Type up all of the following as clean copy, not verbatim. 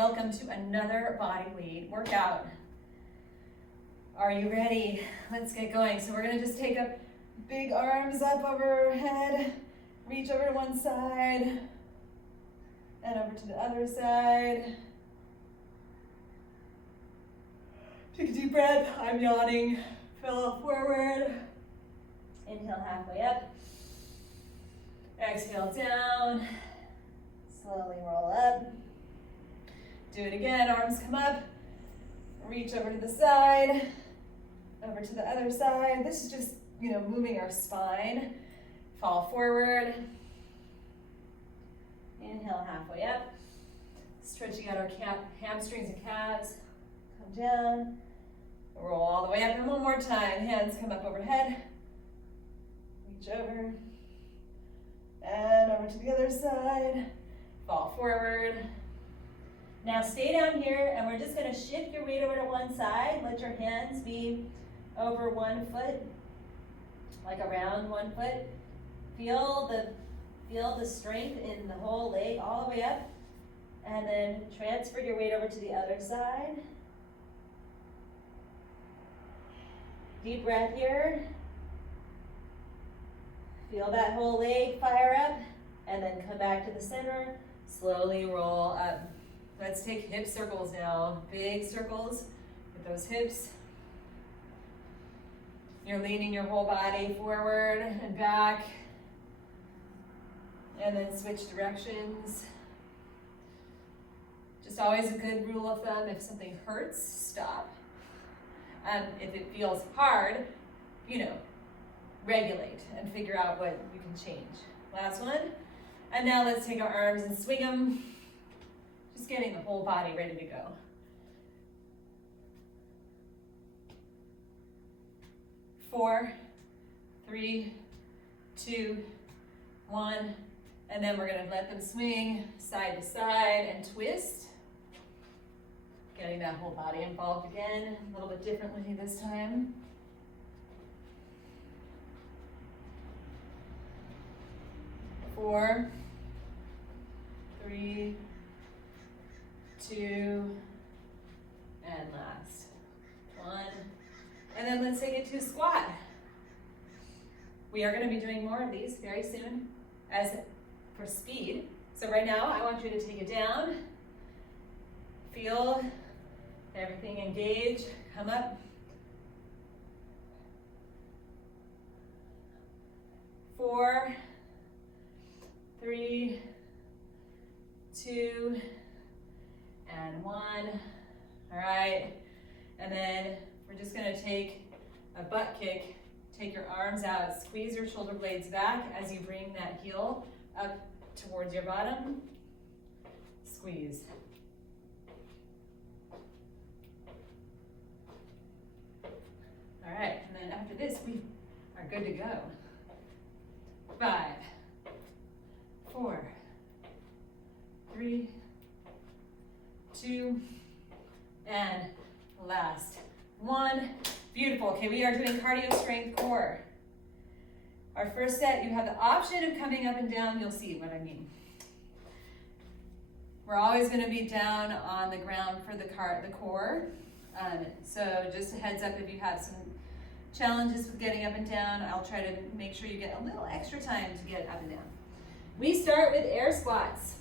welcome to another body weight workout. Are you ready? Let's get going. So we're gonna just take up big arms up overhead, reach over to one side, and over to the other side. Take a deep breath, I'm yawning. Fill forward. Inhale halfway up. Exhale down. Slowly roll up. Do it again, arms come up. Reach over to the side, over to the other side. This is just, moving our spine. Fall forward. Inhale halfway up. Stretching out our hamstrings and calves. Come down. Roll all the way up. And one more time. Hands come up overhead. Reach over. And over to the other side. Fall forward. Now stay down here and we're just going to shift your weight over to one side. Let your hands be over 1 foot, like around 1 foot. Feel the strength in the whole leg all the way up. And then transfer your weight over to the other side. Deep breath here. Feel that whole leg fire up. And then come back to the center. Slowly roll up. Let's take hip circles now. Big circles with those hips. You're leaning your whole body forward and back. And then switch directions. Just always a good rule of thumb, if something hurts, stop. If it feels hard, regulate and figure out what you can change. Last one. And now let's take our arms and swing them. Just getting the whole body ready to go. 4, 3, 2, 1. And then we're going to let them swing side to side and twist. Getting that whole body involved again, a little bit differently this time. 4, 3, 2, and last. 1. And then let's take it to a squat. We are going to be doing more of these very soon as for speed. So right now I want you to take it down. Feel everything engage. Come up. 4, 3, 2, and 1. All right. And then we're just going to take a butt kick. Take your arms out. Squeeze your shoulder blades back as you bring that heel up towards your bottom. Squeeze. All right. And then after this, we are good to go. 5, 4, 3, 2, and last. 1. Beautiful. Okay, we are doing cardio strength core. Our first set, you have the option of coming up and down. You'll see what I mean. We're always going to be down on the ground for the core. So just a heads up if you have some challenges with getting up and down, I'll try to make sure you get a little extra time to get up and down. We start with air squats.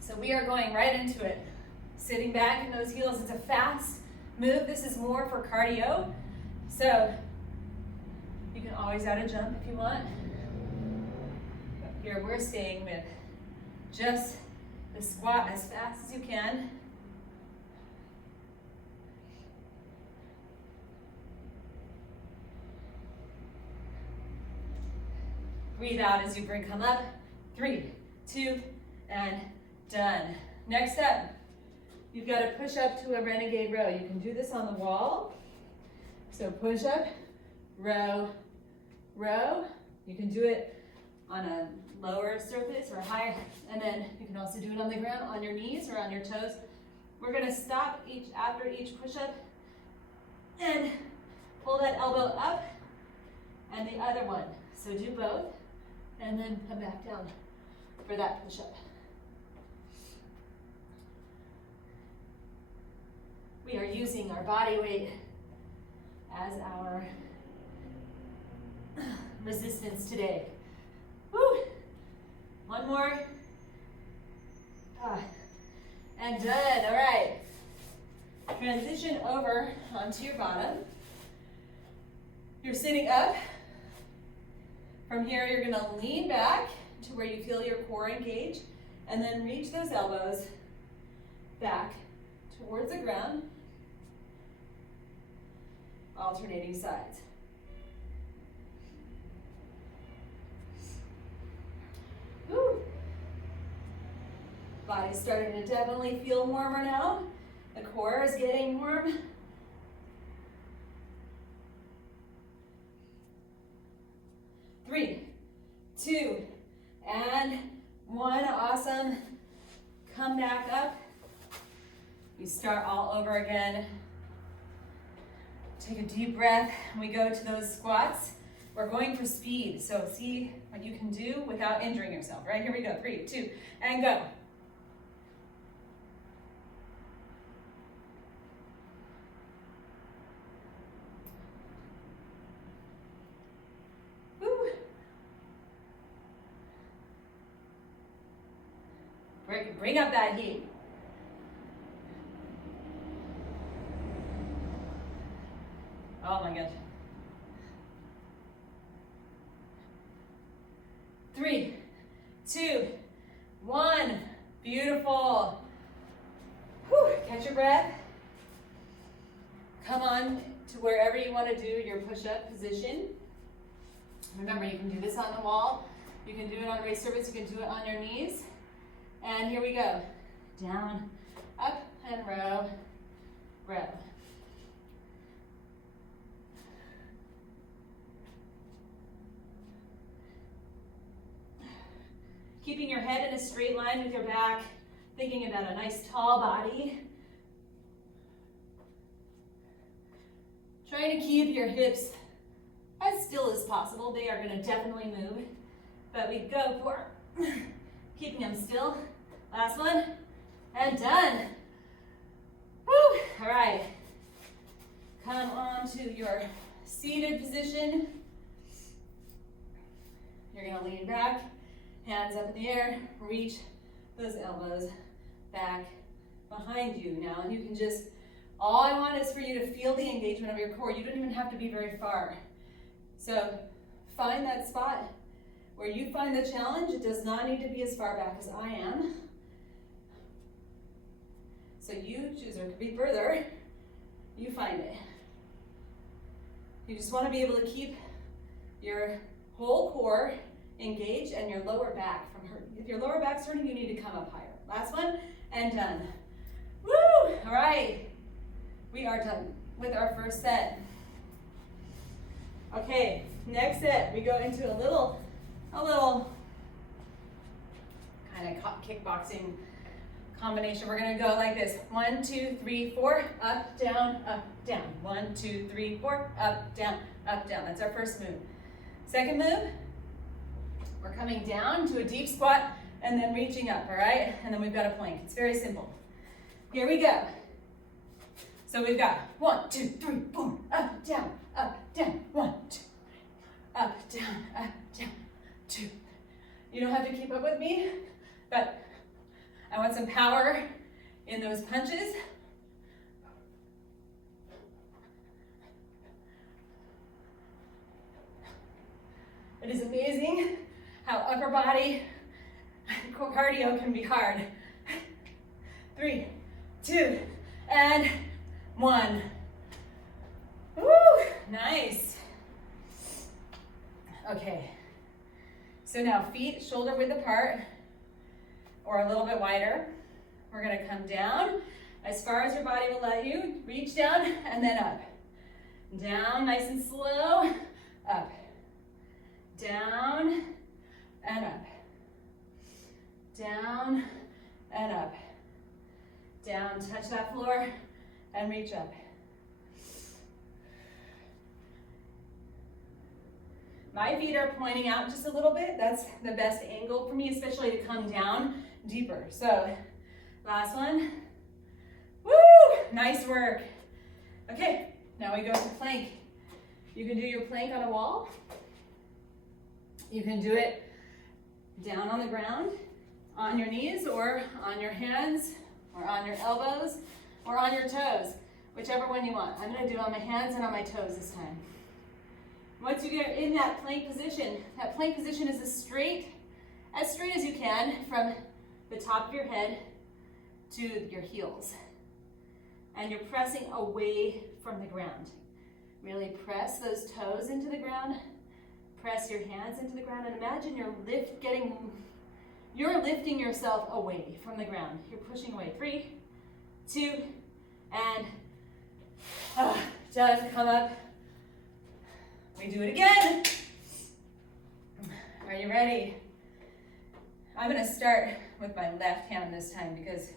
So we are going right into it. Sitting back in those heels, it's a fast move. This is more for cardio. So you can always add a jump if you want. But here we're staying with just the squat as fast as you can. Breathe out as you come up. 3, 2, and done. Next up, you've got to push up to a renegade row. You can do this on the wall. So push up, row, row. You can do it on a lower surface or higher, and then you can also do it on the ground, on your knees or on your toes. We're going to stop after each push-up and pull that elbow up and the other one. So do both and then come back down for that push-up. We are using our body weight as our resistance today. Woo. One more. And done. All right. Transition over onto your bottom. You're sitting up. From here, you're going to lean back to where you feel your core engage, and then reach those elbows back towards the ground, alternating sides. Woo. Body's starting to definitely feel warmer now. The core is getting warm. Three, two, and one. Awesome. Come back up. We start all over again. Take a deep breath. We go to those squats. We're going for speed, so see what you can do without injuring yourself. Right, here we go. 3, 2, and go. Bring up that heat. Oh my gosh. 3, 2, 1. Beautiful. Whew. Catch your breath. Come on to wherever you want to do your push-up position. Remember, you can do this on the wall. You can do it on raised surface. You can do it on your knees. And here we go. Down, up, and row, row. Keeping your head in a straight line with your back, thinking about a nice tall body. Trying to keep your hips as still as possible. They are going to definitely move, but we go for keeping them still. Last one, and done. Woo. All right. Come on to your seated position. You're going to lean back, hands up in the air, reach those elbows back behind you now. And you can just, all I want is for you to feel the engagement of your core. You don't even have to be very far. So find that spot where you find the challenge. It does not need to be as far back as I am. So you choose, or it could be further. You find it. You just want to be able to keep your whole core engaged and your lower back from hurt. If your lower back's hurting, you need to come up higher. Last one, and done. Woo! All right. We are done with our first set. Okay, next set, we go into a little kind of kickboxing combination. We're gonna go like this. 1, 2, 3, 4, up, down, up, down. 1, 2, 3, 4, up, down, up, down. That's our first move. Second move, we're coming down to a deep squat and then reaching up, all right? And then we've got a plank. It's very simple. Here we go. So we've got 1, 2, 3, 4, up, down, 1, 2, up, down, 2. You don't have to keep up with me, but I want some power in those punches. It is amazing how upper body cardio can be hard. 3, 2, and 1. Woo, nice. Okay, so now feet shoulder width apart or a little bit wider. We're gonna come down as far as your body will let you. Reach down and then up. Down, nice and slow, up. Down and up. Down and up. Down, touch that floor and reach up. My feet are pointing out just a little bit. That's the best angle for me, especially to come down deeper. So, last one. Woo! nice work. Okay, now we go to plank. You can do your plank on a wall. You can do it down on the ground, on your knees, or on your hands, or on your elbows, or on your toes, whichever one you want. I'm gonna do it on my hands and on my toes this time. Once you get in that plank position is as straight as you can from the top of your head to your heels. And you're pressing away from the ground. Really press those toes into the ground. Press your hands into the ground, and imagine you're lifting yourself away from the ground. You're pushing away. 3, 2, and done. Come up. We do it again. Are you ready? I'm gonna start with my left hand this time because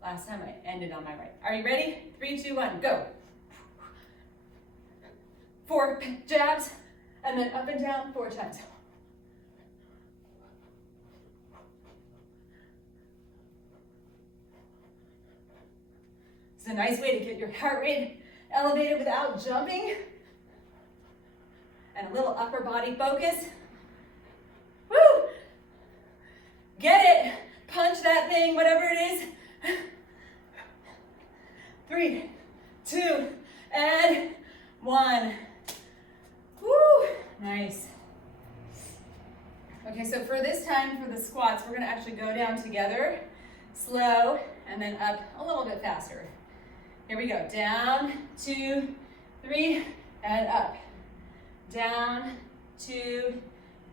last time I ended on my right. Are you ready? 3, 2, 1, go. 4 jabs, and then up and down 4 times. It's a nice way to get your heart rate elevated without jumping. And a little upper body focus. Woo! Get it. Punch that thing, whatever it is. 3, 2, and 1. Woo! Nice. Okay, so for this time, for the squats, we're gonna actually go down together, slow, and then up a little bit faster. Here we go. Down, 2, 3, and up. Down, 2,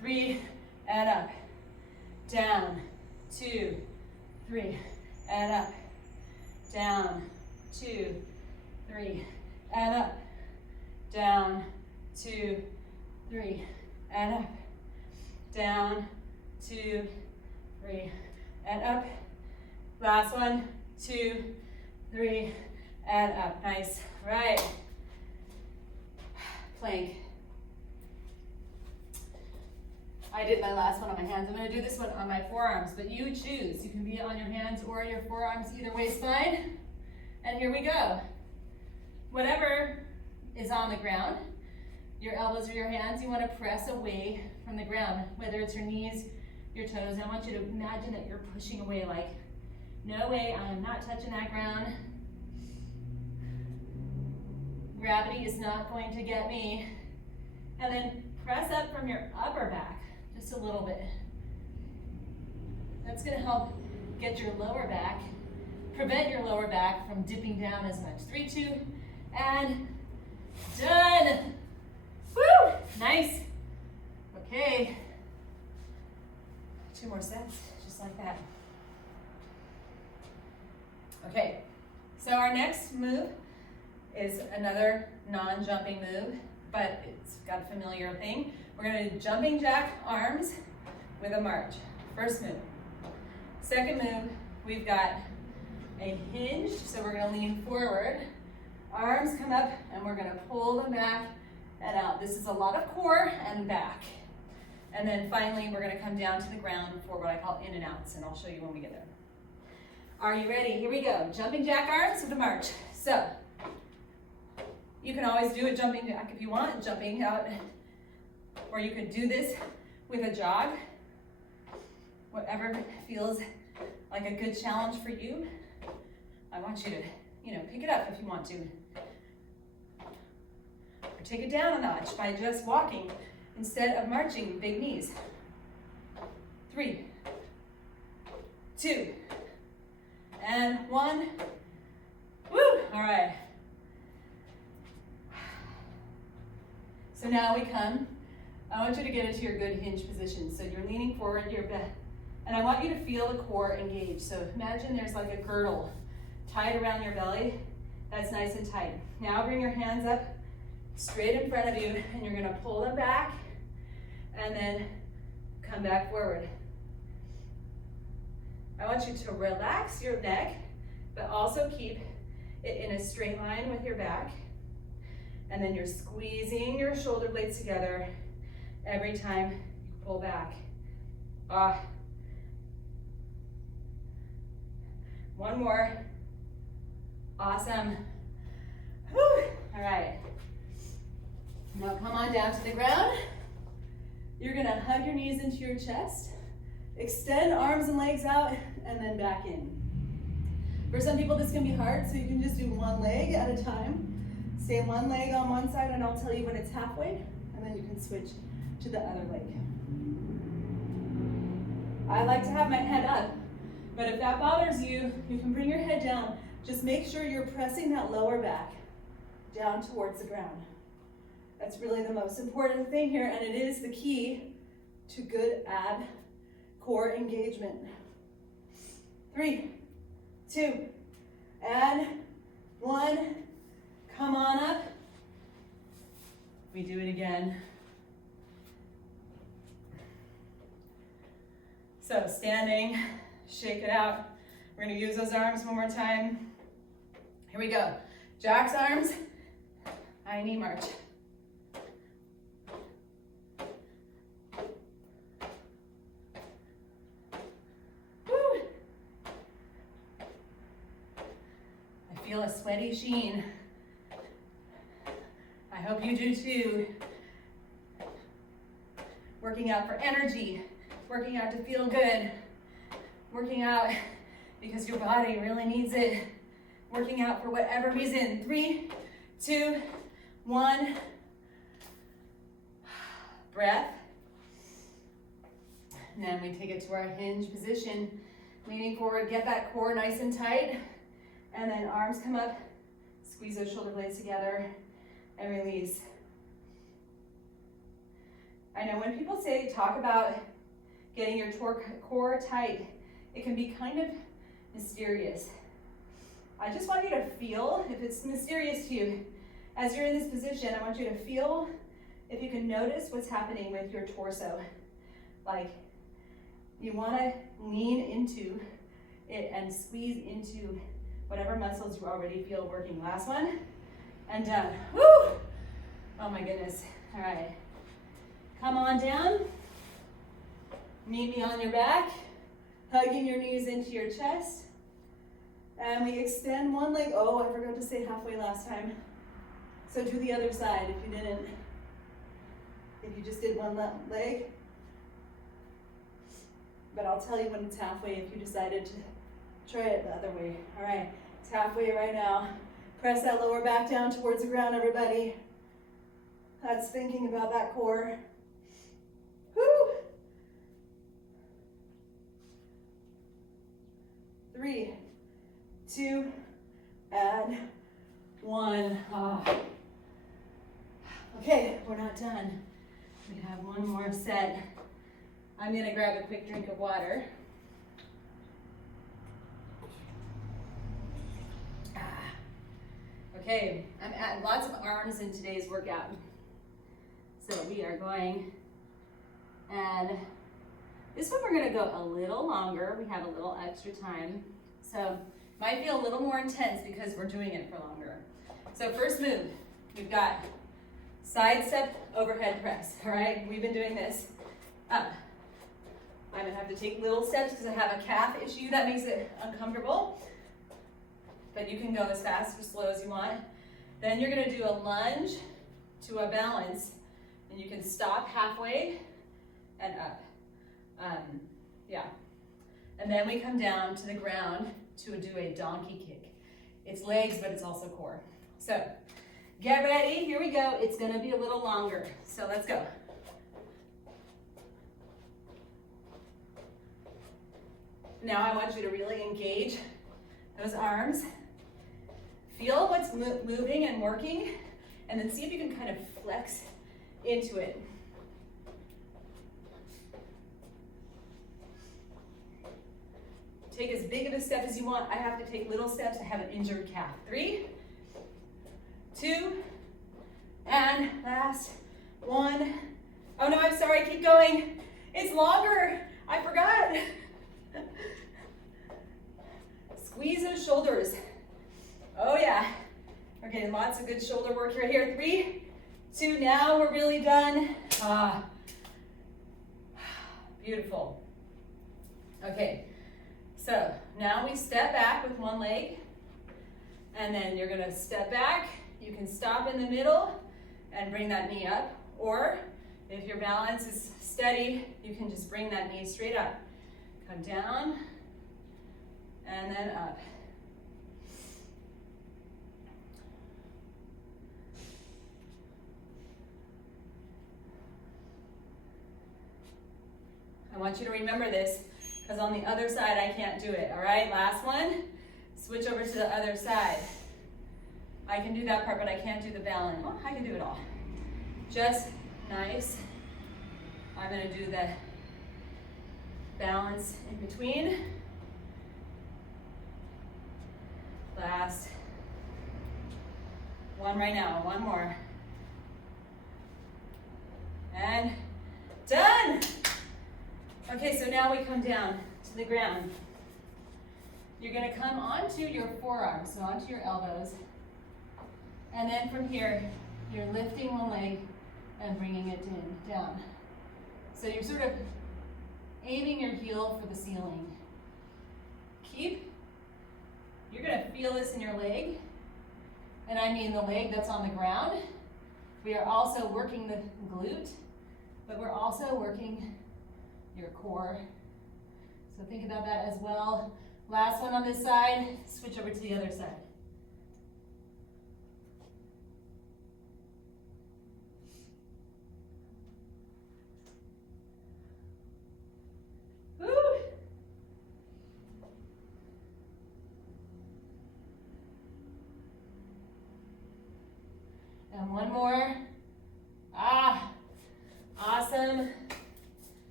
3, and up. Down, 2, 3, and up. Down, 2, 3, and up. Down, 2, 3, and up. Down, 2, 3, and up. Last one, 2, 3, and up. Nice. Right. Plank. I did my last one on my hands. I'm going to do this one on my forearms, but you choose. You can be on your hands or your forearms, either way is fine. And here we go. Whatever is on the ground, your elbows or your hands, you want to press away from the ground, whether it's your knees, your toes. I want you to imagine that you're pushing away, like, no way, I am not touching that ground. Gravity is not going to get me. And then press up from your upper back, just a little bit. That's going to help get your lower back, prevent your lower back from dipping down as much. 3, 2, and done. Woo! Nice. Okay. 2 more sets, just like that. Okay, so our next move is another non-jumping move, but it's got a familiar thing. We're going to do jumping jack arms with a march. First move. Second move, we've got a hinge, so we're going to lean forward. Arms come up, and we're going to pull them back and out. This is a lot of core and back. And then finally, we're going to come down to the ground for what I call in and outs, and I'll show you when we get there. Are you ready? Here we go. Jumping jack arms with a march. So, you can always do a jumping jack if you want, jumping out, or you could do this with a jog. Whatever feels like a good challenge for you. I want you to, pick it up if you want to. Or take it down a notch by just walking instead of marching with big knees. 3, 2, and 1. Woo! All right. So now we come. I want you to get into your good hinge position. So you're leaning forward, your back, and I want you to feel the core engaged. So imagine there's like a girdle tied around your belly. That's nice and tight. Now bring your hands up straight in front of you, and you're going to pull them back and then come back forward. I want you to relax your neck, but also keep it in a straight line with your back. And then you're squeezing your shoulder blades together every time you pull back. One more. Awesome. Whew. All right. Now come on down to the ground. You're gonna hug your knees into your chest, extend arms and legs out, and then back in. For some people this can be hard, so you can just do one leg at a time. Stay one leg on one side, and I'll tell you when it's halfway, and then you can switch to the other leg. I like to have my head up, but if that bothers you, you can bring your head down. Just make sure you're pressing that lower back down towards the ground. That's really the most important thing here, and it is the key to good ab core engagement. 3, 2, and 1. Come on up. We do it again. So standing, shake it out. We're gonna use those arms one more time. Here we go. Jack's arms, high knee march. Woo. I feel a sweaty sheen. I hope you do too. Working out for energy, working out to feel good, working out because your body really needs it, working out for whatever reason. 3, 2, 1. Breath. And then we take it to our hinge position, leaning forward, get that core nice and tight, and then arms come up, squeeze those shoulder blades together, and release. I know when people talk about getting your core tight, it can be kind of mysterious. I just want you to feel, if it's mysterious to you, as you're in this position, I want you to feel if you can notice what's happening with your torso. Like, you want to lean into it and squeeze into whatever muscles you already feel working. Last one. And done. Woo! Oh my goodness. All right. Come on down. Meet me on your back, hugging your knees into your chest. And we extend one leg. Oh, I forgot to say halfway last time. So do the other side if you didn't. If you just did one leg. But I'll tell you when it's halfway if you decided to try it the other way. All right, it's halfway right now. Press that lower back down towards the ground, everybody. That's thinking about that core. Woo! 3, 2, and 1. Oh. Okay, we're not done. We have one more set. I'm gonna grab a quick drink of water. Okay, I'm adding lots of arms in today's workout. So we are going, and this one we're gonna go a little longer. We have a little extra time. So might feel a little more intense because we're doing it for longer. So first move, we've got side step overhead press, all right? We've been doing this up. I'm gonna have to take little steps because I have a calf issue that makes it uncomfortable. But you can go as fast or slow as you want. Then you're gonna do a lunge to a balance, and you can stop halfway and up. Yeah. And then we come down to the ground to do a donkey kick. It's legs, but it's also core. So get ready, here we go. It's gonna be a little longer, so let's go. Now I want you to really engage those arms. Feel what's moving and working, and then see if you can kind of flex into it. Take as big of a step as you want. I have to take little steps. I have an injured calf. 3, 2, and last 1. Oh no, I'm sorry, keep going. It's longer, I forgot. Squeeze those shoulders. Oh yeah, we're getting lots of good shoulder work right here. 3, 2, now we're really done. Beautiful. Okay, so now we step back with one leg, And then you're gonna step back. You can stop in the middle and bring that knee up. Or if your balance is steady, you can just bring that knee straight up. Come down and then up. I want you to remember this because on the other side I can't do it, all right? Last one, switch over to the other side. I can do that part, but I can't do the balance. Oh, I can do it all. Just nice. I'm gonna do the balance in between. Last one right now, one more. And done. Okay, so now we come down to the ground. You're gonna come onto your forearms, so onto your elbows. And then from here, you're lifting one leg and bringing it down. So you're sort of aiming your heel for the ceiling. You're gonna feel this in your leg, and I mean the leg that's on the ground. We are also working the glute, but we're also working your core. So think about that as well. Last one on this side, switch over to the other side. Woo! And one more. Awesome.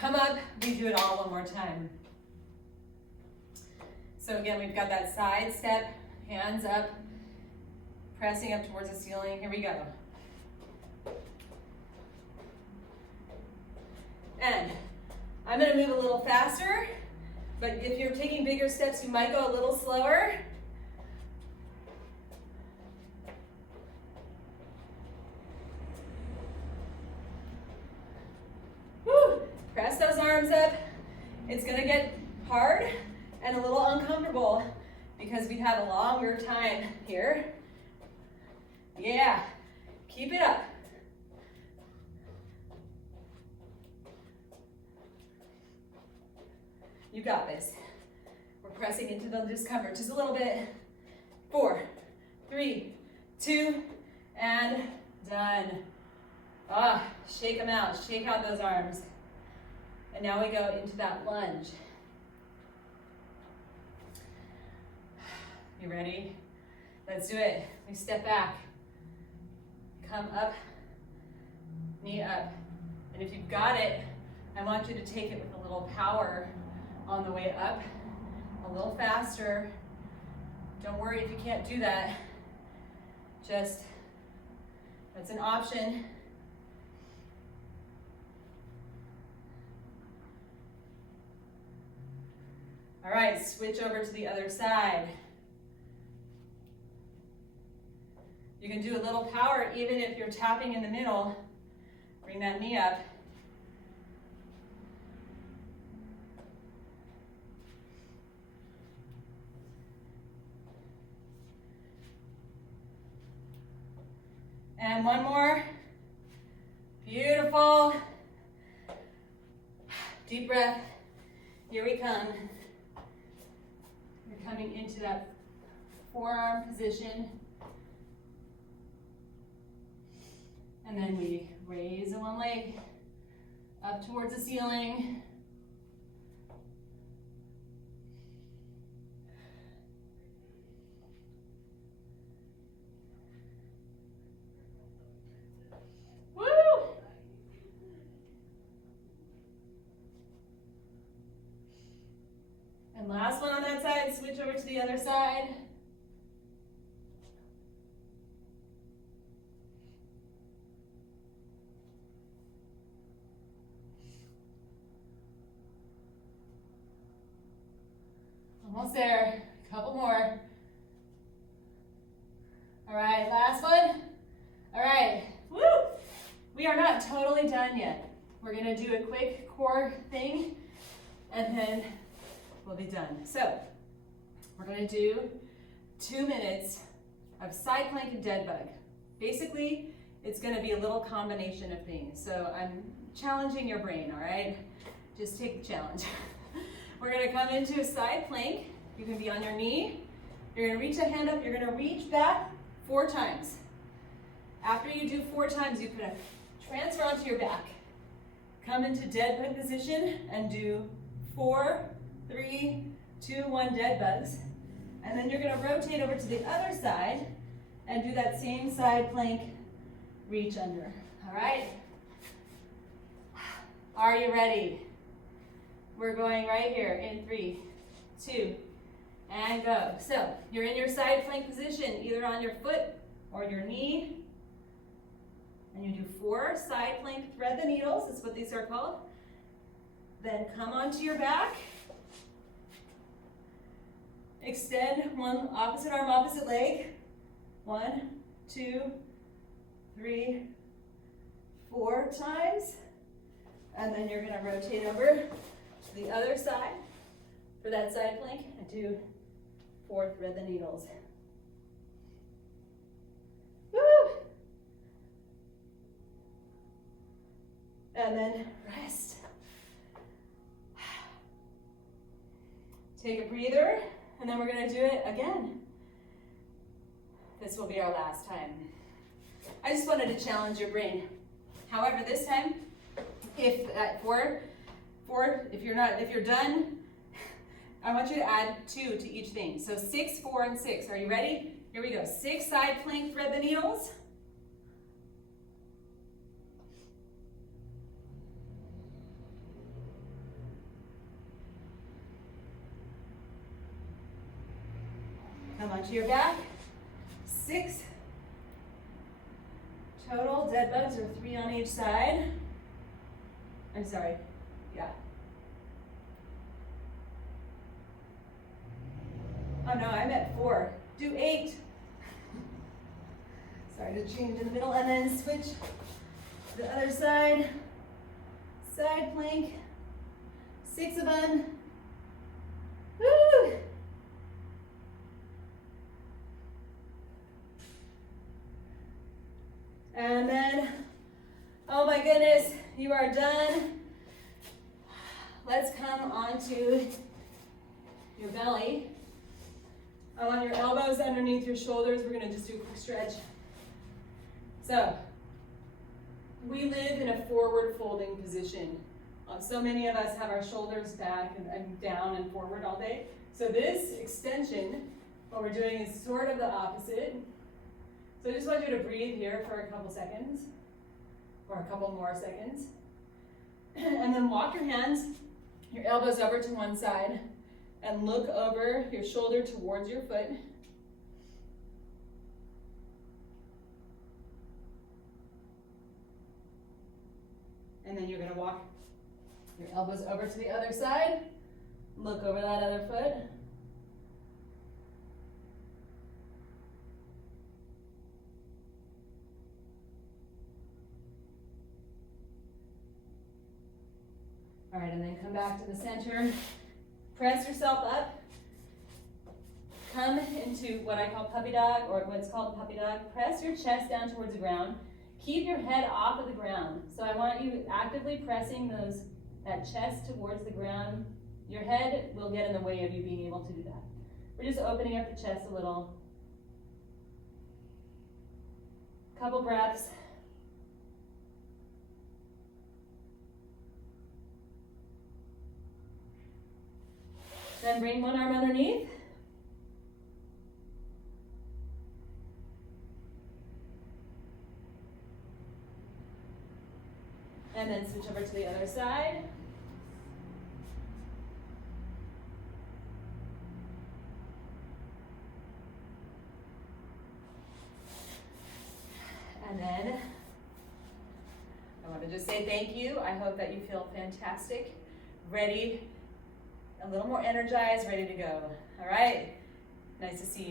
Come up, we do it all one more time. So again, we've got that side step, hands up, pressing up towards the ceiling. Here we go. And I'm gonna move a little faster, but if you're taking bigger steps, you might go a little slower. Press those arms up. It's gonna get hard and a little uncomfortable because we have a longer time here. Yeah, keep it up. You got this. We're pressing into the discomfort just a little bit. 4, 3, 2, and done. Shake them out, shake out those arms. And now we go into that lunge. You ready? Let's do it. We step back, come up, knee up. And if you've got it, I want you to take it with a little power on the way up, a little faster. Don't worry if you can't do that. Just, that's an option. All right, switch over to the other side. You can do a little power even if you're tapping in the middle. Bring that knee up. And one more. Beautiful. Deep breath. Here we come. You're coming into that forearm position. And then we raise the one leg up towards the ceiling. Woo! And last one on that side, switch over to the other side. Almost there, a couple more. All right, last one. All right, woo! We are not totally done yet. We're gonna do a quick core thing and then we'll be done. So, We're gonna do 2 minutes of side plank and dead bug. Basically, it's gonna be a little combination of things. So I'm challenging your brain, all right? Just take the challenge. We're gonna come into a side plank. You can be on your knee. You're gonna reach a hand up, you're gonna reach back 4 times. After you do 4 times, you can transfer onto your back. Come into dead bug position and do 4, 3, 2, 1 dead bugs. And then you're gonna rotate over to the other side and do that same side plank reach under, all right? Are you ready? We're going right here in 3, 2, and go. So you're in your side plank position, either on your foot or your knee. And you do 4 side plank thread the needles, that's what these are called. Then come onto your back. Extend one opposite arm, opposite leg. 1, 2, 3, 4 times. And then you're gonna rotate over to the other side for that side plank and do 4 thread the needles. Woo! And then rest. Take a breather, and then we're gonna do it again. This will be our last time. I just wanted to challenge your brain. However, this time, if at 4, if you're done, I want you to add 2 to each thing. So 6, 4, and 6. Are you ready? Here we go. 6 side plank thread the needles. Come onto your back. 6 total dead bugs, or 3 on each side. I'm sorry, yeah. Oh no, I'm at 4. Do 8. Sorry to change in the middle, and then switch to the other side. Side plank. 6 of them. Woo! And then, oh my goodness, you are done. Let's come onto your belly. I want your elbows underneath your shoulders. We're gonna just do a quick stretch. So, we live in a forward folding position. So many of us have our shoulders back and down and forward all day. So this extension, what we're doing is sort of the opposite. So I just want you to breathe here for a couple seconds, or a couple more seconds. And then walk your hands, your elbows over to one side, and look over your shoulder towards your foot. And then you're gonna walk your elbows over to the other side, look over that other foot. All right, and then come back to the center. Press yourself up. Come into what I call puppy dog, or what's called puppy dog. Press your chest down towards the ground. Keep your head off of the ground. So I want you actively pressing that chest towards the ground. Your head will get in the way of you being able to do that. We're just opening up the chest a little. Couple breaths. Then bring one arm underneath. And then switch over to the other side. And then I want to just say thank you. I hope that you feel fantastic, ready, a little more energized, ready to go. All right? Nice to see you.